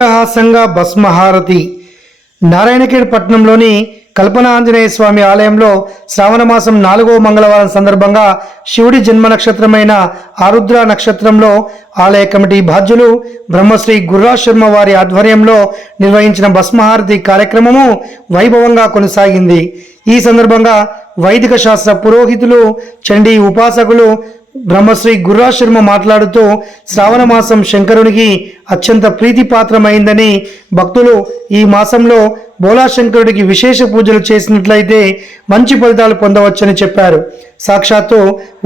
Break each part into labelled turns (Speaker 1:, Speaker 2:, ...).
Speaker 1: అట్టహాసంగా భస్మహారతి. నారాయణఖేడ్ పట్టణంలోని కల్పన ఆంజనేయ స్వామి ఆలయంలో శ్రావణ మాసం నాలుగవ మంగళవారం సందర్భంగా శివుడి జన్మ నక్షత్రమైన ఆరుద్ర నక్షత్రంలో ఆలయ కమిటీ బాధ్యులు బ్రహ్మశ్రీ గుర్రా శర్మ వారి ఆధ్వర్యంలో నిర్వహించిన భస్మహారతి కార్యక్రమము వైభవంగా కొనసాగింది. ఈ సందర్భంగా వైదిక శాస్త్ర పురోహితులు చండీ ఉపాసకులు బ్రహ్మశ్రీ గుర్రా శర్మ మాట్లాడుతూ శ్రావణ మాసం శంకరునికి అత్యంత ప్రీతిపాత్రమైందని భక్తులు ఈ మాసంలో బోలా శంకరుడికి విశేష పూజలు చేసినట్లయితే మంచి ఫలితాలు పొందవచ్చని చెప్పారు. సాక్షాత్తు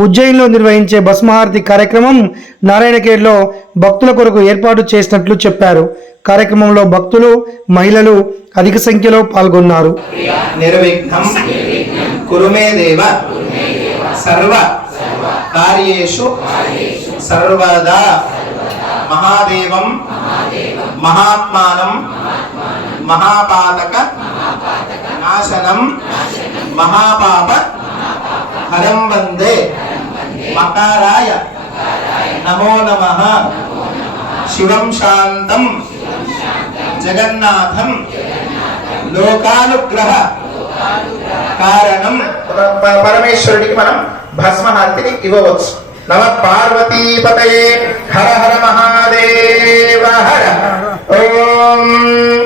Speaker 1: ఉజ్జయిన్లో నిర్వహించే భస్మహారతి కార్యక్రమం నారాయణఖేడ్లో భక్తుల కొరకు ఏర్పాటు చేసినట్లు చెప్పారు. కార్యక్రమంలో భక్తులు మహిళలు అధిక సంఖ్యలో పాల్గొన్నారు.
Speaker 2: నిర్విఘ్నం కురుమే దేవ సర్వ కార్యేషు సర్వదా మహాదేవం మహాత్మానం మహాపాతక నాశనం మహాపాప హరం వందే మకారాయ నమో నమ శివం శాంతం జగన్నాథం లోకానుగ్రహ కారణం పరమేశ్వరుడికి మనం భస్మహారతిని ఇవ్వవచ్చు. నమ పార్వతీపతయే. హర హర మహాదేవ హర. ఓం.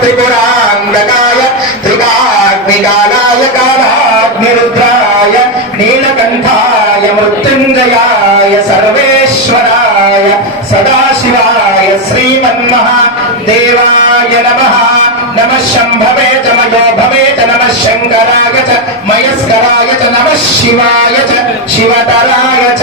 Speaker 2: త్రిపురాంగకాయ త్రికాగ్నికాలాయ కాలాగ్నిరుద్రాయ నీలకంఠాయ మృత్యుంజయాయ సర్వేశ్వరాయ సదాశివాయ శ్రీమన్మహాదేవాయ నమ నమ శంభవే చ మయో భవే చ నమ శంకరాయ చ మయస్కరాయ చ నమ శివాయ చ శివతరాయ చ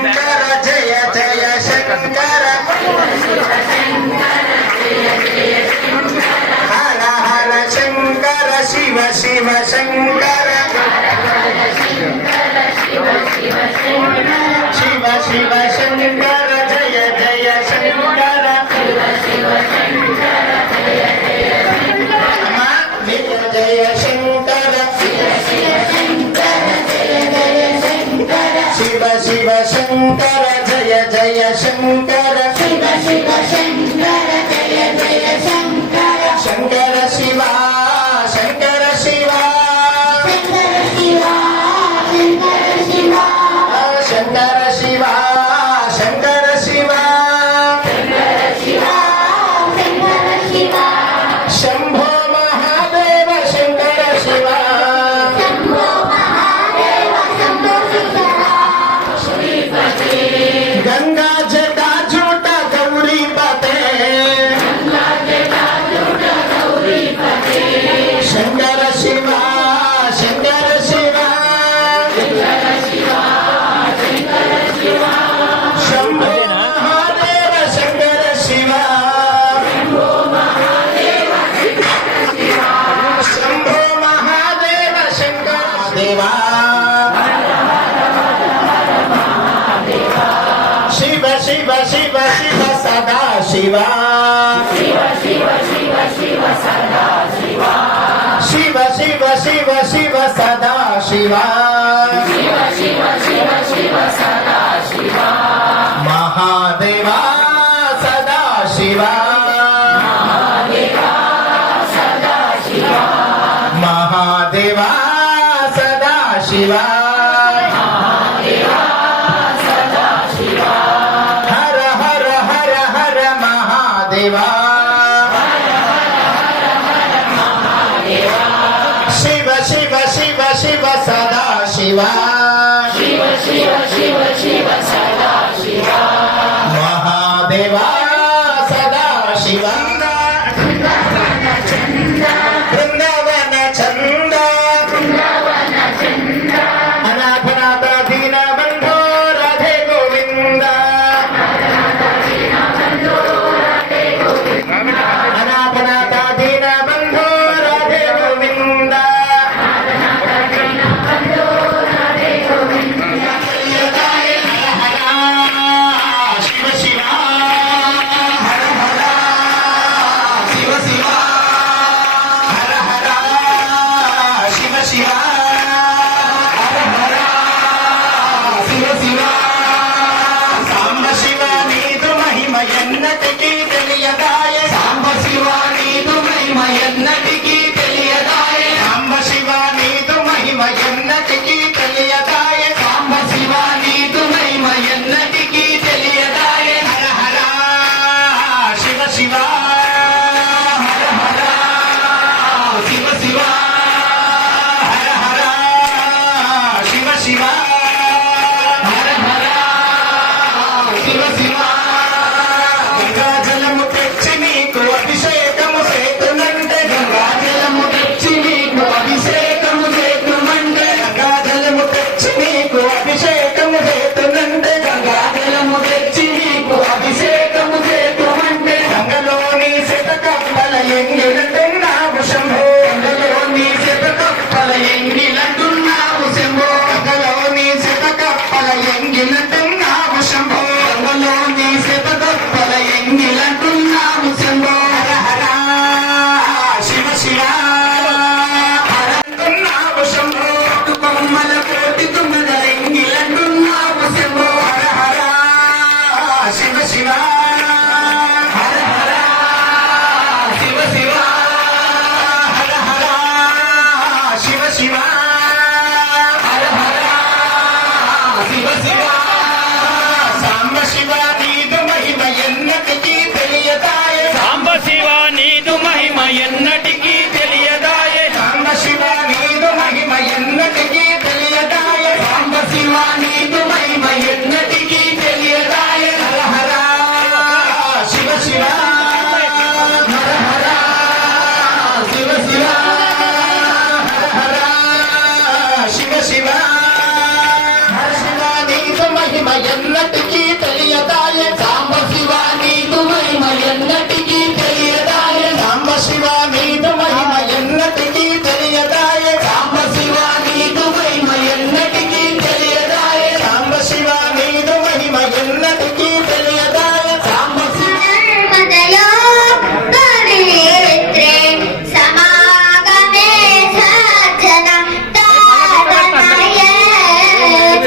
Speaker 2: శంకర శివ శివ శంకర. శివ. శివ శివ శివ శివ సదా శివ. మహాదేవా సదా శివ. మహాదేవా సదా శివ. परिवार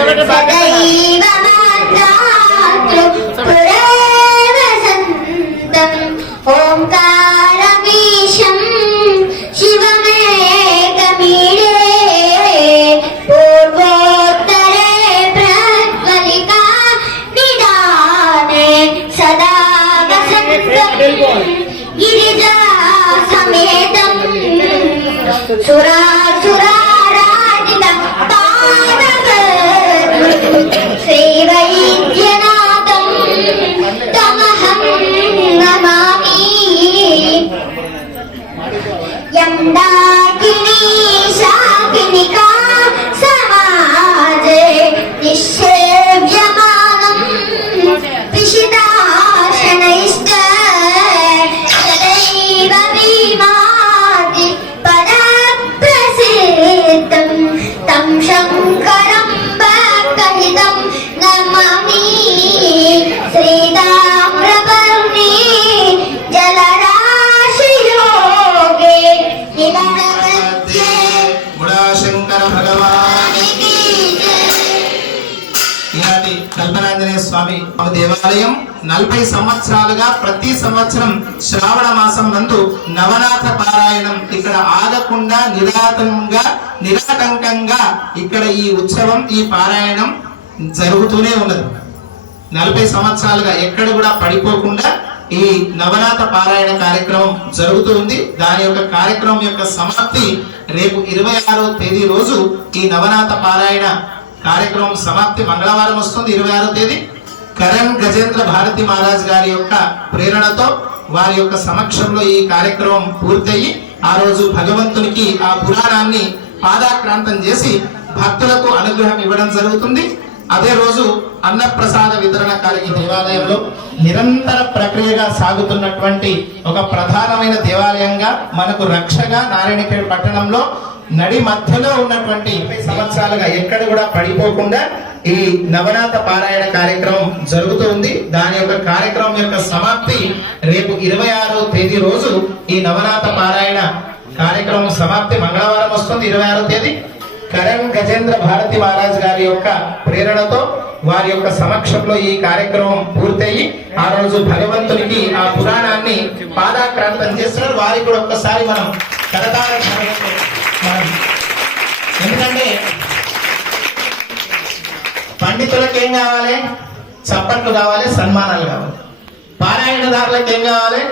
Speaker 2: Bye. ఆలయం నలభై సంవత్సరాలుగా ప్రతి సంవత్సరం శ్రావణ మాసం నందు నవనాథ పారాయణం ఇక్కడ ఆగకుండా నిరాతంగా నిరాటంకంగా ఇక్కడ ఈ ఉత్సవం ఈ పారాయణం జరుగుతూనే ఉన్నది. నలభై సంవత్సరాలుగా ఎక్కడ కూడా పడిపోకుండా ఈ నవనాథ పారాయణ కార్యక్రమం జరుగుతూ ఉంది. దాని యొక్క కార్యక్రమం యొక్క సమాప్తి రేపు ఇరవై ఆరో తేదీ రోజు ఈ నవనాథ పారాయణ కార్యక్రమం సమాప్తి మంగళవారం వస్తుంది ఇరవై ఆరో తేదీ. కరణ్ గజేంద్ర భారతి మహారాజ్ గారి యొక్క ప్రేరణతో వారి యొక్క సమక్షంలో ఈ కార్యక్రమం పూర్తయి ఆ రోజు భగవంతునికి ఆ పురాణాన్ని పాదాక్రాంతం చేసి భక్తులకు అనుగ్రహం ఇవ్వడం జరుగుతుంది. అదే రోజు అన్నప్రసాద వితరణ కలిగి దేవాలయంలో నిరంతర ప్రక్రియగా సాగుతున్నటువంటి ఒక ప్రధానమైన దేవాలయంగా మనకు రక్షగా నారాయణఖేడ్ పట్టణంలో నడి మధ్యలో ఉన్నటువంటి ఇరవై సంవత్సరాలుగా ఎక్కడ కూడా పడిపోకుండా ఈ నవనాథ పారాయణ కార్యక్రమం జరుగుతుంది దాని యొక్క కార్యక్రమం యొక్క సమాప్తి రేపు ఇరవై ఆరో తేదీ రోజు ఈ నవనాథ పారాయణ కార్యక్రమం సమాప్తి మంగళవారం వస్తుంది ఇరవై ఆరో తేదీ. కరణ్ గజేంద్ర భారతి మహారాజ్ గారి యొక్క ప్రేరణతో వారి యొక్క సమక్షంలో ఈ కార్యక్రమం పూర్తయి ఆ రోజు భగవంతునికి ఆ పురాణాన్ని పాదాక్రాంతం చేస్తున్నారు. వారికి కూడా ఒక్కసారి మనం కరతాళ మనం ఎందుకంటే పండితులకు ఏం కావాలి? చప్పట్లు కావాలి సన్మానాలు కావాలి. పారాయణదారులకు ఏం కావాలి?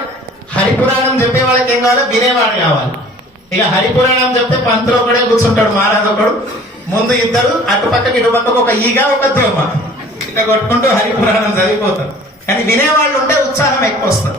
Speaker 2: హరిపురాణం చెప్పే వాళ్ళకి ఏం కావాలి? వినేవాడు కావాలి. ఇక హరిపురాణం చెప్తే పంతులు ఒకడే కూర్చుంటాడు మహారాజు ఒకడు. ముందు ఇద్దరు అటుపక్కకి ఇటుపక్కకు ఒక ఈగ ఒక దోమ. ఇట్లా కొట్టుకుంటూ హరిపురాణం చదివిపోతారు. కానీ వినేవాళ్ళు ఉంటే ఉత్సాహం ఎక్కువ వస్తుంది.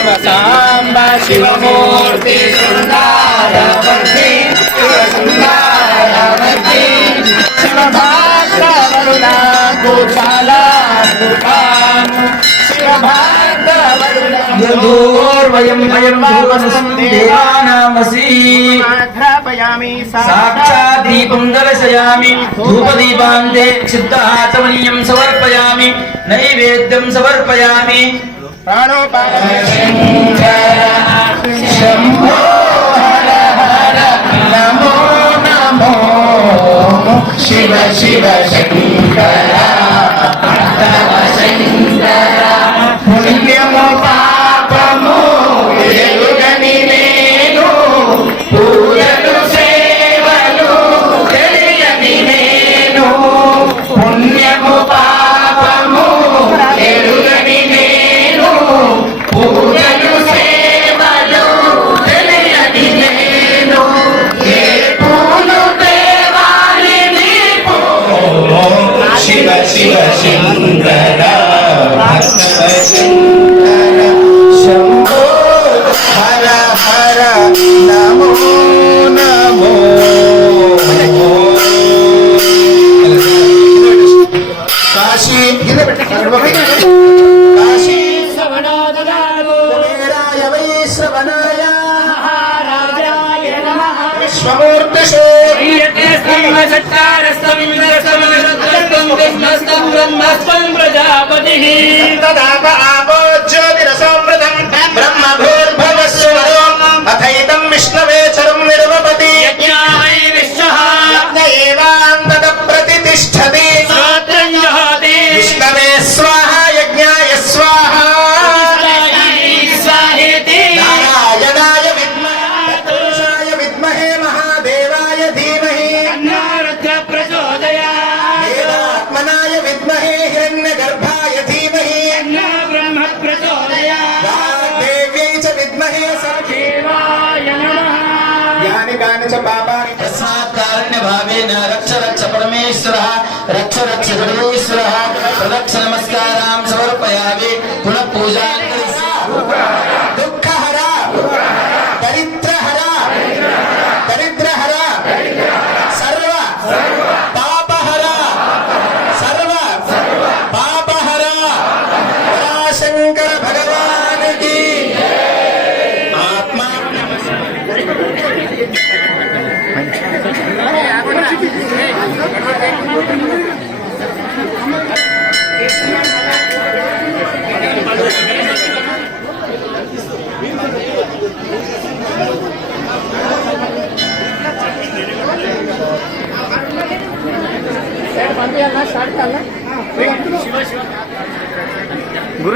Speaker 2: శివ సాంబ శివమూర్తి సుందరవర్తి శివ సుందరవర్తి. శివ భాగ్రవరుణ గోచాల రూపాము శివ భాగ్రవరుణ
Speaker 3: యదోర్వయం వయం ధ్రువసం దేవానామసి.
Speaker 2: ఆఘ్రాపయామి
Speaker 3: సాక్షాత్ దీపం దర్శయామి. ధూపదీపాంతే చిత్తాచమనీయం సమర్పయామి నైవేద్యం సమర్పయామి
Speaker 2: నమో నమో. శివ శివ శంకర.
Speaker 3: तस्मात् कारुण्यभावेन रक्ष
Speaker 2: रक्ष परमेश्वरः रक्ष रक्ष गणेश्वरः प्रदक्ष नमस्कारां समर्पयामि। पुनः पूजा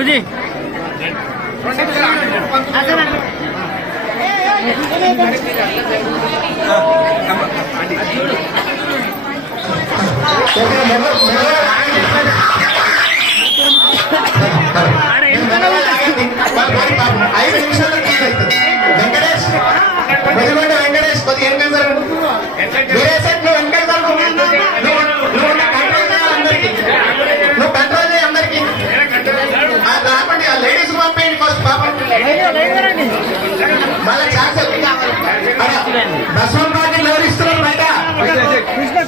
Speaker 3: గురుజీ.
Speaker 2: ఐదు నిమిషాలు వెంకటేష్ వెంకటేష్ పదిహేను వేసారు బస్వం పాకెట్లు బయట? కృష్ణ